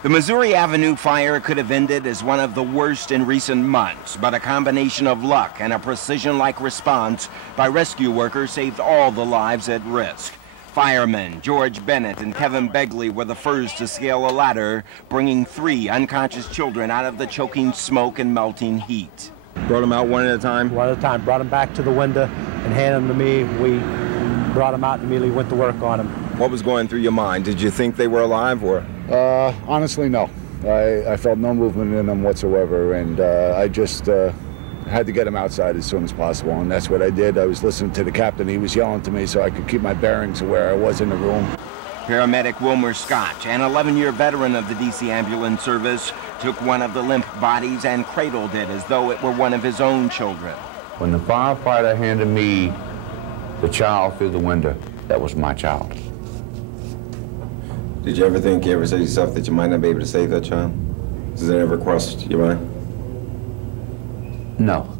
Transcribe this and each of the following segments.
The Missouri Avenue fire could have ended as one of the worst in recent months, but a combination of luck and a precision-like response by rescue workers saved all the lives at risk. Firemen George Bennett and Kevin Begley were the first to scale a ladder, bringing 3 unconscious children out of the choking smoke and melting heat. Brought them out one at a time? One at a time. Brought them back to the window and handed them to me. We brought them out and immediately went to work on them. What was going through your mind? Did you think they were alive, or? Honestly, no. I felt no movement in them whatsoever, and I just had to get them outside as soon as possible, and that's what I did. I was listening to the captain. He was yelling to me so I could keep my bearings of where I was in the room. Paramedic Wilmer Scotch, an 11-year veteran of the D.C. Ambulance Service, took one of the limp bodies and cradled it as though it were one of his own children. When the firefighter handed me the child through the window, that was my child. Did you ever think, you ever say to yourself that you might not be able to save that child? Does that ever cross your mind? No.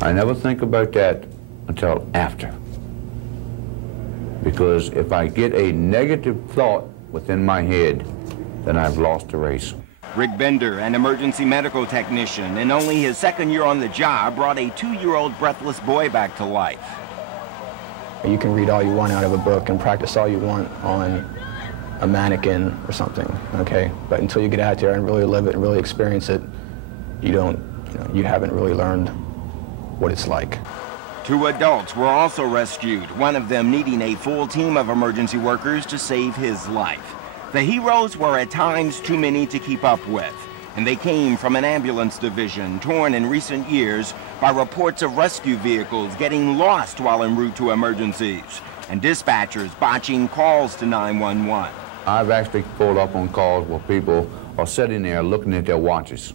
I never think about that until after. Because if I get a negative thought within my head, then I've lost the race. Rick Bender, an emergency medical technician, in only his second year on the job, brought a 2-year-old breathless boy back to life. You can read all you want out of a book and practice all you want on a mannequin or something, okay? But until you get out there and really live it and really experience it, you haven't really learned what it's like. 2 adults were also rescued, one of them needing a full team of emergency workers to save his life. The heroes were at times too many to keep up with, and they came from an ambulance division torn in recent years by reports of rescue vehicles getting lost while en route to emergencies, and dispatchers botching calls to 911. I've actually pulled up on calls where people are sitting there looking at their watches.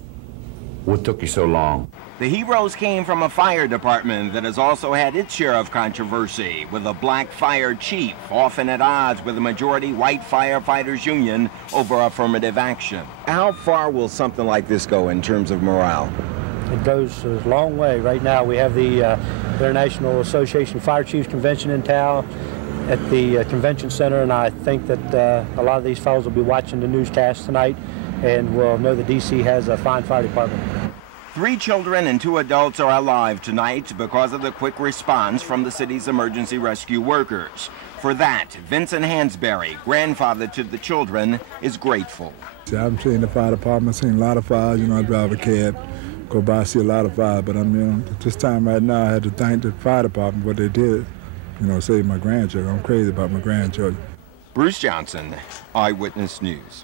What took you so long? The heroes came from a fire department that has also had its share of controversy, with a black fire chief often at odds with the majority white firefighters union over affirmative action. How far will something like this go in terms of morale? It goes a long way. Right now we have the International Association of Fire Chiefs Convention in town at the convention center, and I think that a lot of these fellows will be watching the newscast tonight and will know that DC has a fine fire department. 3 children and 2 adults are alive tonight because of the quick response from the city's emergency rescue workers. For that, Vincent Hansberry, grandfather to the children, is grateful. See, I've seen the fire department, seen a lot of fires. You know, I drive a cab, go by, see a lot of fire. But at this time right now, I had to thank the fire department for what they did. You know, save my grandchildren. I'm crazy about my grandchildren. Bruce Johnson, Eyewitness News.